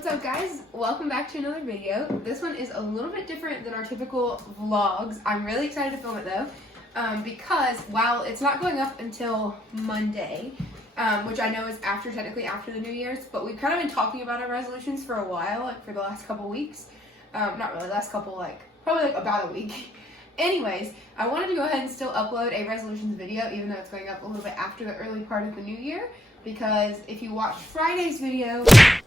What's up, guys? Welcome back to another video. This one is a little bit different than our typical vlogs. I'm really excited to film it though, because while it's not going up until Monday, which I know is technically after the New Year's, but we've kind of been talking about our resolutions for a while, like for the last couple weeks. Not really, last couple, probably about a week. Anyways, I wanted to go ahead and still upload a resolutions video, even though it's going up a little bit after the early part of the new year, because if you watched Friday's video,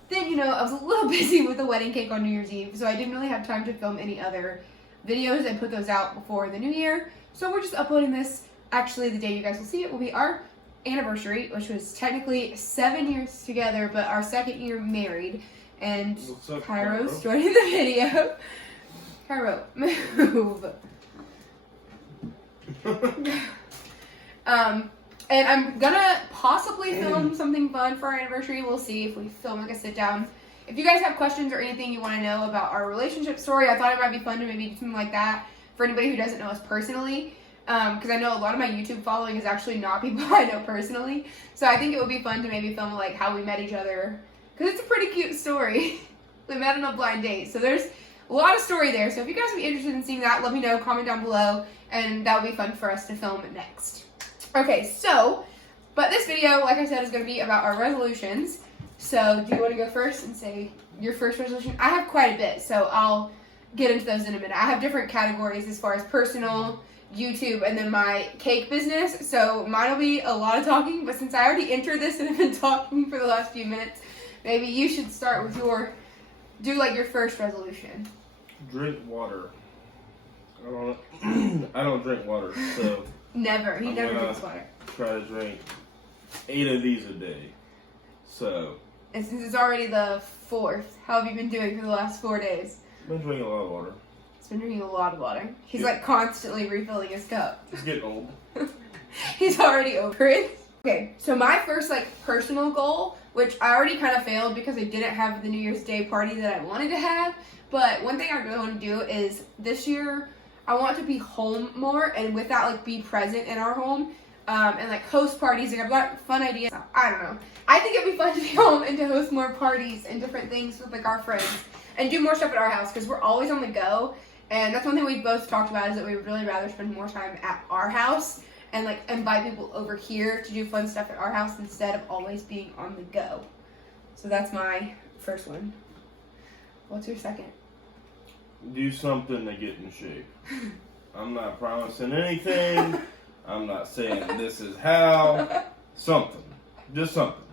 then you know I was a little busy with the wedding cake on New Year's Eve, so I didn't really have time to film any other videos and put those out before the new year. So we're just uploading this. Actually, the day you guys will see it will be our anniversary, which was technically 7 years together, but our second year married. And Cairo's joining the video. Cairo, move. And I'm gonna possibly film something fun for our anniversary. We'll see if we film like a sit down. If you guys have questions or anything you want to know about our relationship story, I thought it might be fun to maybe do something like that for anybody who doesn't know us personally. Because I know a lot of my YouTube following is actually not people I know personally. So I think it would be fun to maybe film like how we met each other. Because it's a pretty cute story. We met on a blind date. So there's a lot of story there. So if you guys would be interested in seeing that, let me know, comment down below. And that would be fun for us to film next. Okay, so, but this video, like I said, is going to be about our resolutions. So, do you want to go first and say your first resolution? I have quite a bit, so I'll get into those in a minute. I have different categories as far as personal, YouTube, and then my cake business. So, mine will be a lot of talking, but since I already entered this and have been talking for the last few minutes, maybe you should start with your first resolution. Drink water. I don't drink water, so... Never. He never drinks water. Try to drink 8 of these a day. So. And since it's already the 4th, how have you been doing for the last 4 days? I've been drinking a lot of water. He's been drinking a lot of water. He's like constantly refilling his cup. He's getting old. He's already over it. Okay, so my first personal goal, which I already kind of failed because I didn't have the New Year's Day party that I wanted to have, but one thing I really want to do is this year I want to be home more, and with that, be present in our home, and host parties. I've got fun ideas. I don't know. I think it'd be fun to be home and to host more parties and different things with our friends, and do more stuff at our house because we're always on the go. And that's one thing we both talked about, is that we would really rather spend more time at our house and invite people over here to do fun stuff at our house instead of always being on the go. So that's my first one. What's your second? Do something to get in shape. I'm not promising anything. I'm not saying this is how. Something. Just something.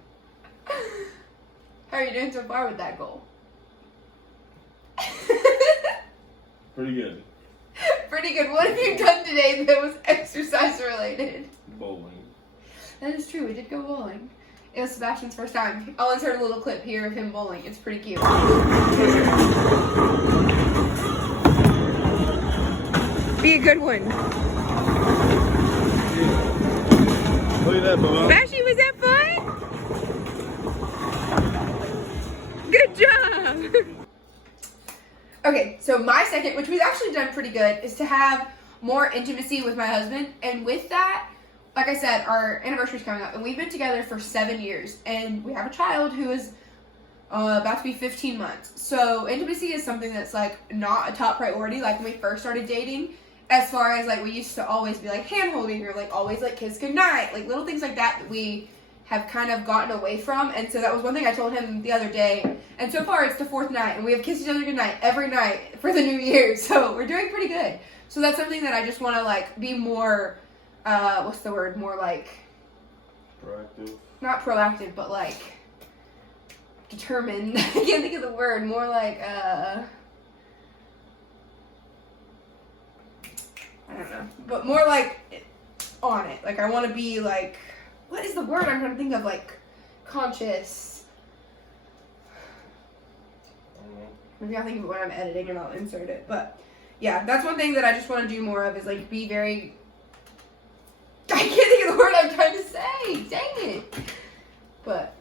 How are you doing so far with that goal? Pretty good. Pretty good. What have you done today that was exercise related? Bowling. That is true. We did go bowling. It was Sebastian's first time. I'll insert a little clip here of him bowling. It's pretty cute. Be a good one. Look at that, Bubba. Sebastian, was that fun? Good job. Okay, so my second, which we've actually done pretty good, is to have more intimacy with my husband. And with that, like I said, our anniversary's coming up, and we've been together for 7 years, and we have a child who is about to be 15 months. So intimacy is something that's not a top priority when we first started dating. As far as we used to always be hand holding or always kiss goodnight, little things like that we have kind of gotten away from. And so that was one thing I told him the other day. And so far it's the 4th night, and we have kissed each other goodnight every night for the new year. So we're doing pretty good. So that's something that I just want to be more, what's the word? More proactive. Not proactive, but determined. I can't think of the word. More I don't know, but more on it. I want to be what is the word I'm trying to think of? Conscious. Maybe I'll think of it when I'm editing and I'll insert it. But yeah, that's one thing that I just want to do more of, is be very. I can't think of the word I'm trying to say. Dang it. But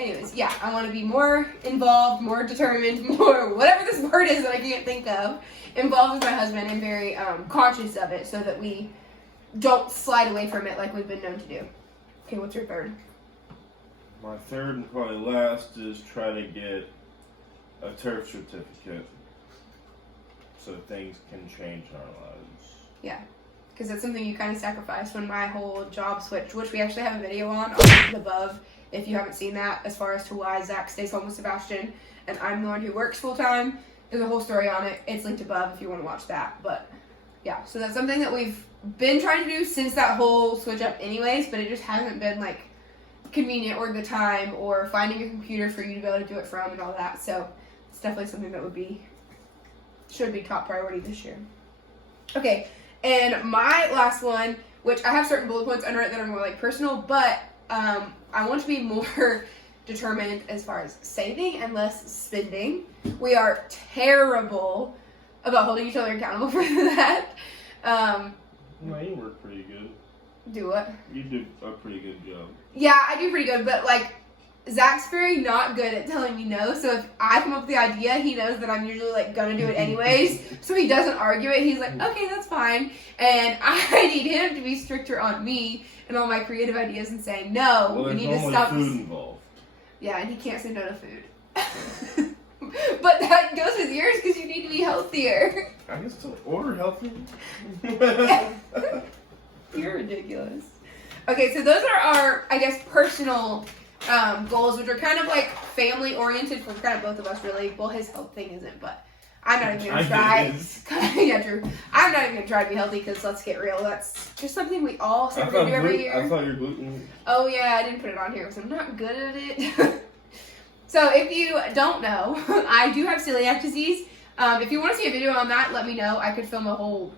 anyways, yeah, I want to be more involved, more determined, more whatever this word is that I can't think of, involved with my husband, and very conscious of it, so that we don't slide away from it like we've been known to do. Okay, what's your third? My third and probably last is try to get a turf certificate so things can change in our lives. Yeah. Because that's something you kind of sacrificed when my whole job switched, which we actually have a video on above if you haven't seen that, as far as to why Zach stays home with Sebastian and I'm the one who works full time. There's a whole story on it. It's linked above if you want to watch that. But yeah, so that's something that we've been trying to do since that whole switch up anyways, but it just hasn't been like convenient or the time or finding a computer for you to be able to do it from and all that. So it's definitely something that should be top priority this year. Okay, and my last one, which I have certain bullet points under it that are more like personal, but I want to be more determined as far as saving and less spending. We are terrible about holding each other accountable for that. No, you work pretty good. Do what? You do a pretty good job. Yeah, I do pretty good, but like Zach's very not good at telling me no. So if I come up with the idea, he knows that I'm usually like gonna do it anyways. So he doesn't argue it. He's like, okay, that's fine. And I need him to be stricter on me and all my creative ideas and saying no. Well, we need there's to normally stop. food involved. Yeah, and he can't say no to food. But that goes with yours because you need to be healthier. I can still order healthy. You're ridiculous. Okay, so those are our, I guess, personal goals, which are kind of like family oriented for kind of both of us, really. Well, his health thing isn't, but I'm not even gonna try. Yeah, true. I'm not even gonna try to be healthy because let's get real. That's just something we all say we're gonna do every year. I thought you're gluten. Oh yeah, I didn't put it on here because I'm not good at it. So if you don't know, I do have celiac disease. If you want to see a video on that, let me know. I could film a whole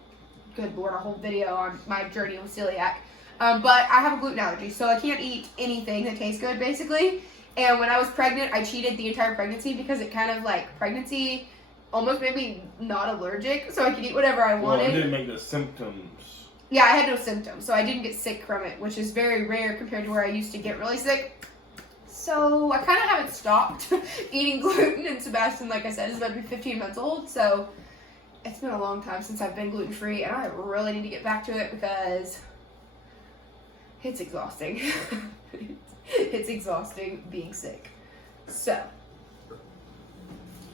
video on my journey with celiac. But I have a gluten allergy, so I can't eat anything that tastes good, basically. And when I was pregnant, I cheated the entire pregnancy because it kind of like pregnancy almost made me not allergic, so I could eat whatever I wanted. Well, it didn't make the symptoms. Yeah, I had no symptoms, so I didn't get sick from it, which is very rare compared to where I used to get really sick. So I kind of haven't stopped eating gluten, and Sebastian, like I said, is about to be 15 months old, so it's been a long time since I've been gluten-free, and I really need to get back to it because it's exhausting. It's exhausting being sick. So,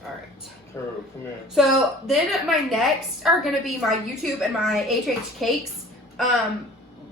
all right. Carol, come here. So then my next are going to be my YouTube and my HH cakes.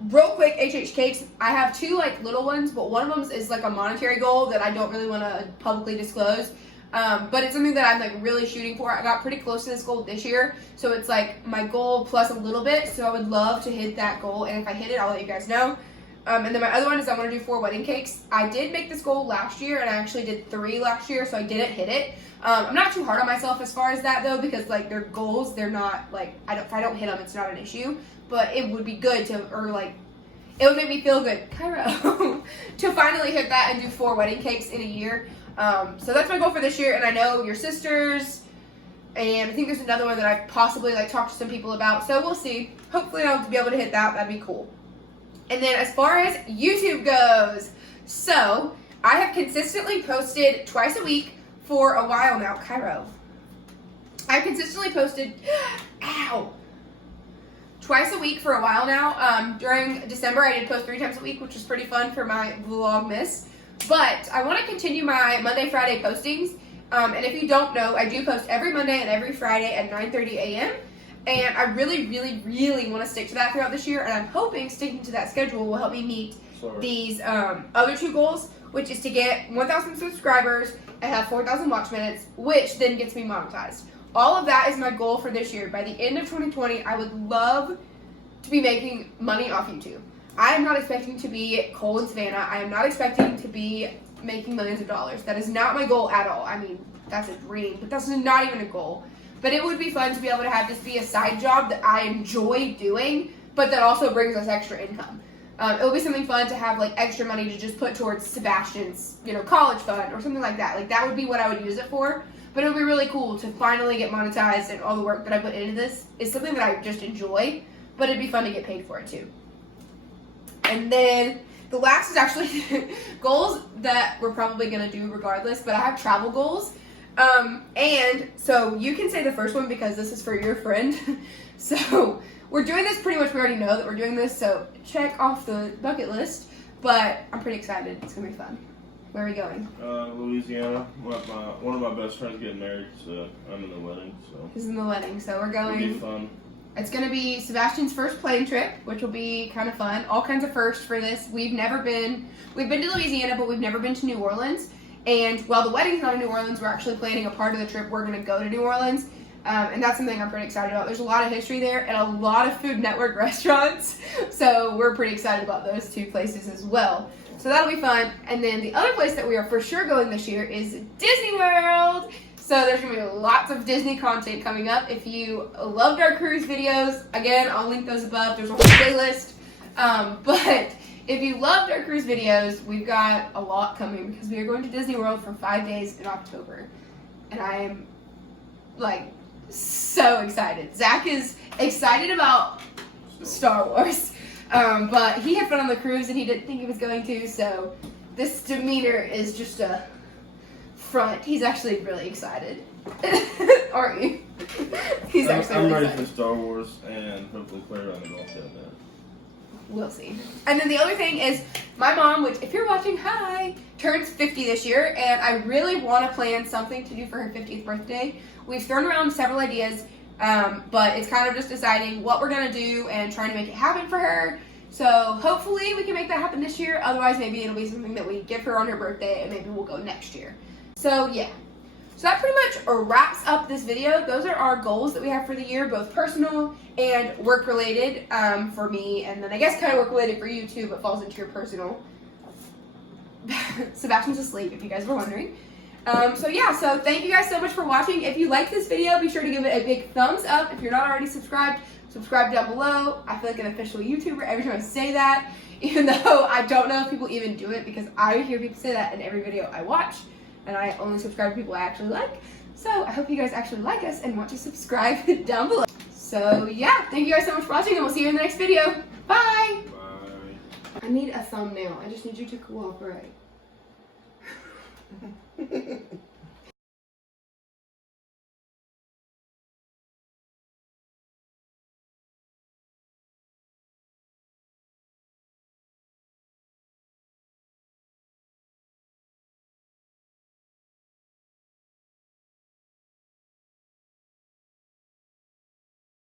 Real quick, HH cakes, I have two like little ones, but one of them is like a monetary goal that I don't really want to publicly disclose. But it's something that I'm like really shooting for. I got pretty close to this goal this year, so it's like my goal plus a little bit. So I would love to hit that goal, and if I hit it, I'll let you guys know. And then my other one is I want to do 4 wedding cakes. I did make this goal last year, and I actually did 3 last year, so I didn't hit it. I'm not too hard on myself as far as that though, because like they're goals, they're not like if I don't hit them, it's not an issue. But it would be good to, or like it would make me feel good, Cairo, to finally hit that and do 4 wedding cakes in a year. So that's my goal for this year, and I know your sisters, and I think there's another one that I possibly like talked to some people about. So we'll see. Hopefully I'll be able to hit that. That'd be cool. And then as far as YouTube goes, so I have consistently posted twice a week for a while now. Cairo. I've consistently posted, twice a week for a while now. During December, I did post 3 times a week, which was pretty fun for my Vlogmas. But I want to continue my Monday, Friday postings. And if you don't know, I do post every Monday and every Friday at 9:30 a.m. And I really, really, really want to stick to that throughout this year. And I'm hoping sticking to that schedule will help me meet these other 2 goals, which is to get 1,000 subscribers and have 4,000 watch minutes, which then gets me monetized. All of that is my goal for this year. By the end of 2020, I would love to be making money off YouTube. I am not expecting to be Cole and Savannah. I am not expecting to be making millions of dollars. That is not my goal at all. I mean, that's a dream, but that's not even a goal. But it would be fun to be able to have this be a side job that I enjoy doing, but that also brings us extra income. It will be something fun to have like extra money to just put towards Sebastian's, college fund or something like that. Like that would be what I would use it for. But it would be really cool to finally get monetized, and all the work that I put into this is something that I just enjoy, but it'd be fun to get paid for it too. And then the last is actually goals that we're probably going to do regardless, but I have travel goals. And so you can say the first one because this is for your friend. So we're doing this pretty much, we already know that we're doing this, so check off the bucket list, but I'm pretty excited. It's going to be fun. Where are we going? Louisiana. One of my best friends getting married, so I'm in the wedding. So This is in the wedding, so we're it'll be going. fun. It's going to be Sebastian's first plane trip, which will be kind of fun. All kinds of firsts for this. We've been to Louisiana, but we've never been to New Orleans. And while the wedding's not in New Orleans, we're actually planning a part of the trip. We're going to go to New Orleans. And that's something I'm pretty excited about. There's a lot of history there and a lot of Food Network restaurants. So we're pretty excited about those two places as well. So that'll be fun. And then the other place that we are for sure going this year is Disney World. So there's going to be lots of Disney content coming up. If you loved our cruise videos, again, I'll link those above. There's a whole playlist. But if you loved our cruise videos, we've got a lot coming because we are going to Disney World for 5 days in October. And I am, like, so excited. Zach is excited about Star Wars. But he had fun on the cruise and he didn't think he was going to, so this demeanor is just a front. He's actually really excited. Aren't you? He's actually I'm really ready excited. for Star Wars and hopefully play around the golf down there. We'll see. And then the other thing is my mom, which if you're watching, hi, turns 50 this year, and I really want to plan something to do for her 50th birthday. We've thrown around several ideas. But it's kind of just deciding what we're going to do and trying to make it happen for her. So hopefully we can make that happen this year. Otherwise, maybe it'll be something that we give her on her birthday and maybe we'll go next year. So yeah. So that pretty much wraps up this video. Those are our goals that we have for the year, both personal and work related for me. And then I guess kind of work related for you too, but falls into your personal. Sebastian's asleep, if you guys were wondering. So thank you guys so much for watching. If you like this video, be sure to give it a big thumbs up. If you're not already subscribed, subscribe down below. I feel like an official YouTuber every time I say that, even though I don't know if people even do it because I hear people say that in every video I watch, and I only subscribe to people I actually like. So I hope you guys actually like us and want to subscribe down below. So yeah, thank you guys so much for watching, and we'll see you in the next video. Bye! Bye. I need a thumbnail. I just need you to cooperate.